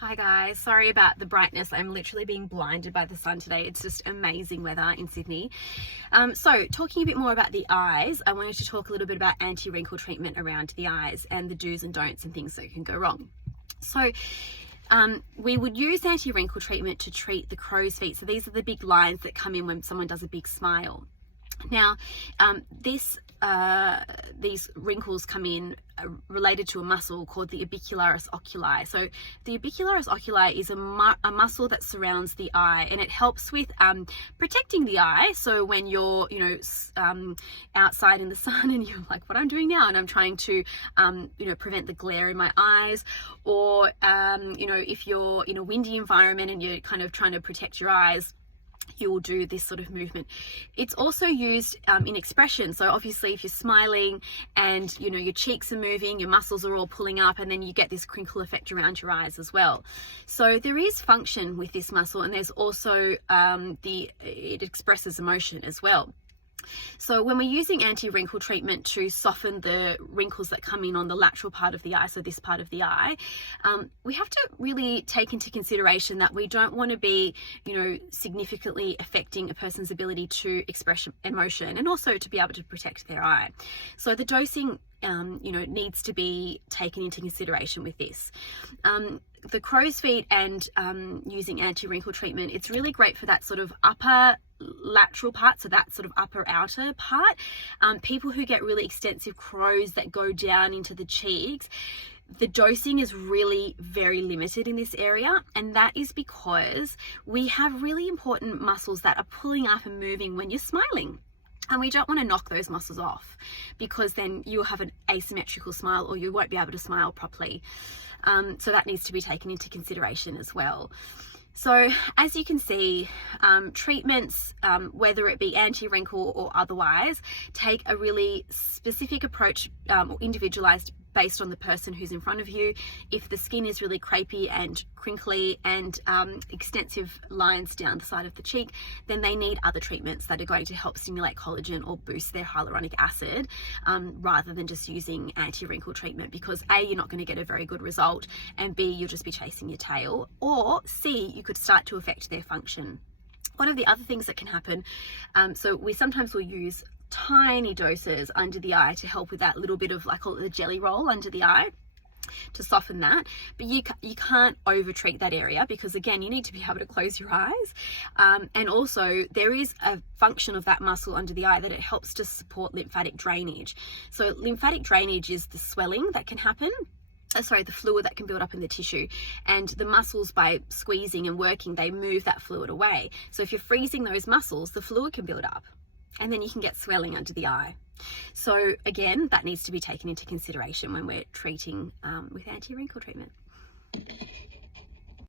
Hi guys, sorry about the brightness. I'm literally being blinded by the sun today. It's just amazing weather in Sydney. So talking a bit more about the eyes, I wanted to talk a little bit about anti-wrinkle treatment around the eyes and the do's and don'ts and things that can go wrong. So we would use anti-wrinkle treatment to treat the crow's feet. So these are the big lines that come in when someone does a big smile. Now, these wrinkles come in related to a muscle called the orbicularis oculi. So the orbicularis oculi is a muscle that surrounds the eye, and it helps with protecting the eye. So when you're, outside in the sun and you're like, what I'm doing now, and I'm trying to, prevent the glare in my eyes, or, if you're in a windy environment and you're kind of trying to protect your eyes, you will do this sort of movement. It's also used in expression. So obviously if you're smiling and your cheeks are moving, your muscles are all pulling up, and then you get this crinkle effect around your eyes as well. So there is function with this muscle, and there's also it expresses emotion as well. So when we're using anti-wrinkle treatment to soften the wrinkles that come in on the lateral part of the eye, so this part of the eye, we have to really take into consideration that we don't want to be, significantly affecting a person's ability to express emotion and also to be able to protect their eye. So the dosing needs to be taken into consideration with this. The crow's feet and using anti-wrinkle treatment, it's really great for that sort of upper lateral part, so that sort of upper outer part. People who get really extensive crows that go down into the cheeks, the dosing is really very limited in this area, and that is because we have really important muscles that are pulling up and moving when you're smiling. And we don't want to knock those muscles off, because then you'll have an asymmetrical smile or you won't be able to smile properly. So that needs to be taken into consideration as well. So as you can see, treatments, whether it be anti-wrinkle or otherwise, take a really specific approach or individualized based on the person who's in front of you. If the skin is really crepey and crinkly and extensive lines down the side of the cheek, then they need other treatments that are going to help stimulate collagen or boost their hyaluronic acid, rather than just using anti-wrinkle treatment, because A, you're not going to get a very good result, and B, you'll just be chasing your tail, or C, you could start to affect their function. One of the other things that can happen, so we sometimes will use tiny doses under the eye to help with that little bit of, I call it the jelly roll under the eye, to soften that, but you can't over treat that area, because again, you need to be able to close your eyes, and also there is a function of that muscle under the eye that it helps to support lymphatic drainage. So lymphatic drainage is the swelling that can happen, the fluid that can build up in the tissue, and the muscles, by squeezing and working, they move that fluid away. So if you're freezing those muscles, the fluid can build up, and then you can get swelling under the eye. So again, that needs to be taken into consideration when we're treating with anti-wrinkle treatment.